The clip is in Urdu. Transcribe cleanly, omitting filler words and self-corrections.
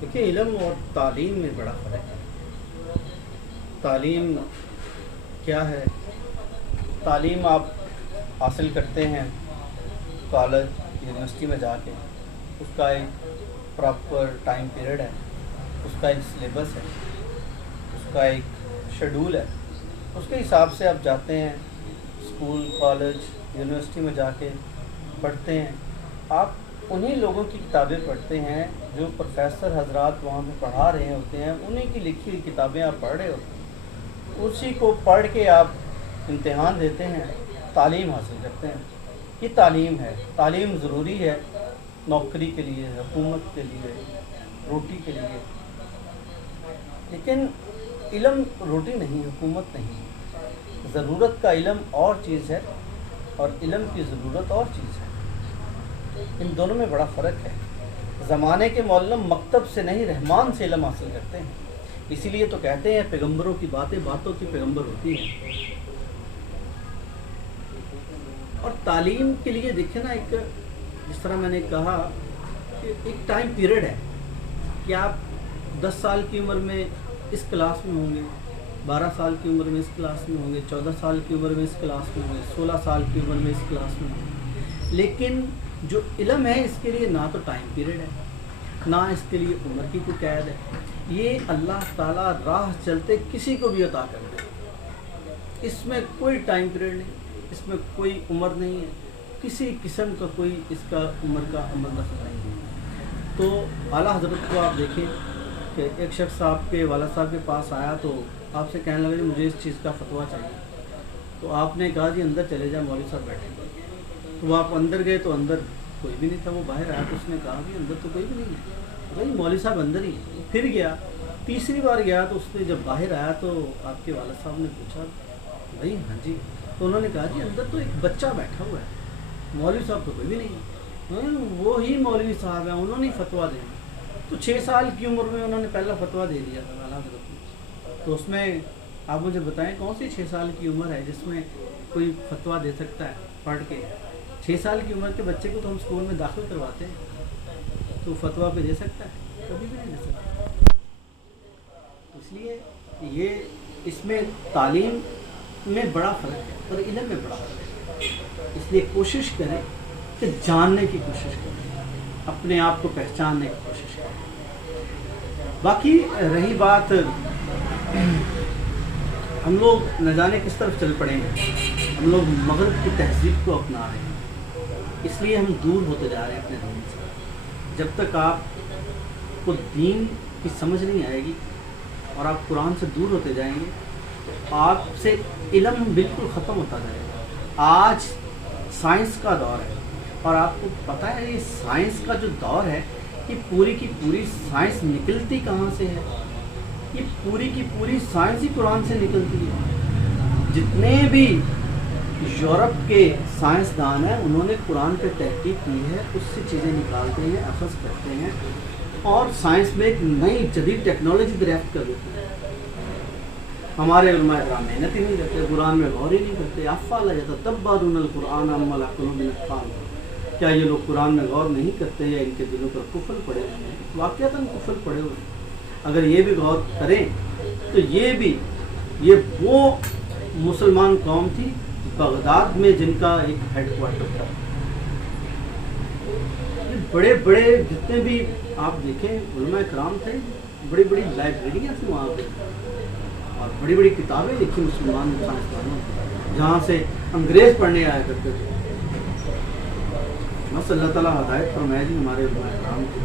دیکھیں علم اور تعلیم میں بڑا فرق ہے۔ تعلیم کیا ہے؟ تعلیم آپ حاصل کرتے ہیں کالج یونیورسٹی میں جا کے، اس کا ایک پراپر ٹائم پیریڈ ہے، اس کا ایک سلیبس ہے، اس کا ایک شیڈول ہے، اس کے حساب سے آپ جاتے ہیں اسکول کالج یونیورسٹی میں جا کے پڑھتے ہیں۔ آپ انہی لوگوں کی کتابیں پڑھتے ہیں جو پروفیسر حضرات وہاں پہ پڑھا رہے ہوتے ہیں، انہی کی لکھی ہوئی کتابیں آپ پڑھ رہے ہوتے ہیں، اسی کو پڑھ کے آپ امتحان دیتے ہیں، تعلیم حاصل کرتے ہیں۔ یہ تعلیم ہے۔ تعلیم ضروری ہے نوکری کے لیے، حکومت کے لیے، روٹی کے لیے، لیکن علم روٹی نہیں، حکومت نہیں۔ ضرورت کا علم اور چیز ہے اور علم کی ضرورت اور چیز ہے، ان دونوں میں بڑا فرق ہے۔ زمانے کے معلم مکتب سے نہیں رحمان سے علم حاصل کرتے ہیں، اسی لیے تو کہتے ہیں پیغمبروں کی باتیں باتوں کی پیغمبر ہوتی ہیں۔ اور تعلیم کے لیے دیکھیں نا، ایک جس طرح میں نے کہا کہ ایک ٹائم پیریڈ ہے کہ آپ 10 سال کی عمر میں اس کلاس میں ہوں گے، 12 سال کی عمر میں اس کلاس میں ہوں گے، 14 سال کی عمر میں اس کلاس میں ہوں گے، 16 سال کی عمر میں اس کلاس میں ہوں گے۔ لیکن جو علم ہے اس کے لیے نہ تو ٹائم پیریڈ ہے، نہ اس کے لیے عمر کی کوئی قید ہے، یہ اللہ تعالیٰ راہ چلتے کسی کو بھی عطا کر دے۔ اس میں کوئی ٹائم پیریڈ نہیں، اس میں کوئی عمر نہیں ہے، کسی قسم کا کوئی اس کا عمر کا عمل دخل نہیں ہے۔ تو اعلیٰ حضرت کو آپ دیکھیں کہ ایک شخص آپ کے والد صاحب کے پاس آیا تو آپ سے کہنے لگا جی مجھے اس چیز کا فتویٰ چاہیے، تو آپ نے کہا جی اندر چلے جائیں، مولوی صاحب بیٹھے۔ تو وہ آپ اندر گئے تو اندر کوئی بھی نہیں تھا، وہ باہر آیا تو اس نے کہا کہ اندر تو کوئی بھی نہیں ہے، بھائی مولوی صاحب اندر ہی۔ پھر گیا، تیسری بار گیا تو اس نے جب باہر آیا تو آپ کے والد صاحب نے پوچھا بھائی ہاں جی، تو انہوں نے کہا جی اندر تو ایک بچہ بیٹھا ہوا ہے، مولوی صاحب تو کوئی بھی نہیں ہے، وہی مولوی صاحب ہیں، انہوں نے فتویٰ دیا۔ تو 6 سال کی عمر میں انہوں نے پہلا فتویٰ دے دیا تھا اعلیٰ حضرت نے۔ تو اس میں آپ مجھے بتائیں کون سی 6 سال کی عمر ہے جس میں کوئی فتویٰ دے سکتا ہے پڑھ کے؟ 6 سال کی عمر کے بچے کو تو ہم اسکول میں داخل کرواتے ہیں، تو فتویٰ پہ دے سکتا ہے؟ کبھی بھی نہیں دے سکتا۔ اس لیے یہ اس میں تعلیم میں بڑا فرق ہے اور علم میں بڑا فرق ہے۔ اس لیے کوشش کریں کہ جاننے کی کوشش کریں، اپنے آپ کو پہچاننے کی کوشش کریں۔ باقی رہی بات ہم لوگ نہ جانے کس طرف چل پڑیں گے، ہم لوگ مغرب کی تہذیب کو اپنا رہے ہیں، اس لیے ہم دور ہوتے جا رہے ہیں اپنے دین سے۔ جب تک آپ کو دین کی سمجھ نہیں آئے گی اور آپ قرآن سے دور ہوتے جائیں گے تو آپ سے علم بالکل ختم ہوتا جائے گا۔ آج سائنس کا دور ہے اور آپ کو پتہ ہے یہ سائنس کا جو دور ہے، یہ پوری کی پوری سائنس نکلتی کہاں سے ہے؟ یہ پوری کی پوری سائنس ہی قرآن سے نکلتی ہے۔ جتنے بھی یورپ کے سائنسدان ہیں انہوں نے قرآن پہ تحقیق کی ہے، اس سے چیزیں نکالتے ہیں، اخذ کرتے ہیں اور سائنس میں ایک نئی جدید ٹیکنالوجی دریافت کر دیتے ہیں۔ ہمارے علماء کرام محنت ہی نہیں کرتے، قرآن میں غور ہی نہیں کرتے۔ افلا یتدبرون القرآن ام علی قلوب اقفالها، کیا یہ لوگ قرآن میں غور نہیں کرتے یا ان کے دلوں پر قفل پڑے ہوئے ہیں؟ واقعتاً قفل پڑے ہوئے ہیں۔ اگر یہ بھی غور کریں تو یہ وہ مسلمان قوم تھی بغداد میں جن کا ایک ہیڈ کوارٹر تھا۔ یہ بڑے بڑے جتنے بھی آپ دیکھیں علماء کرام تھے، بڑی بڑی لائبریریاں تھیں وہاں پہ اور بڑی بڑی کتابیں لکھی مسلمان سائنسدانوں نے، جہاں سے انگریز پڑھنے آیا کرتے تھے۔ بس اللہ تعالیٰ ہدایت فرمائے جی ہمارے علماء کرام کی۔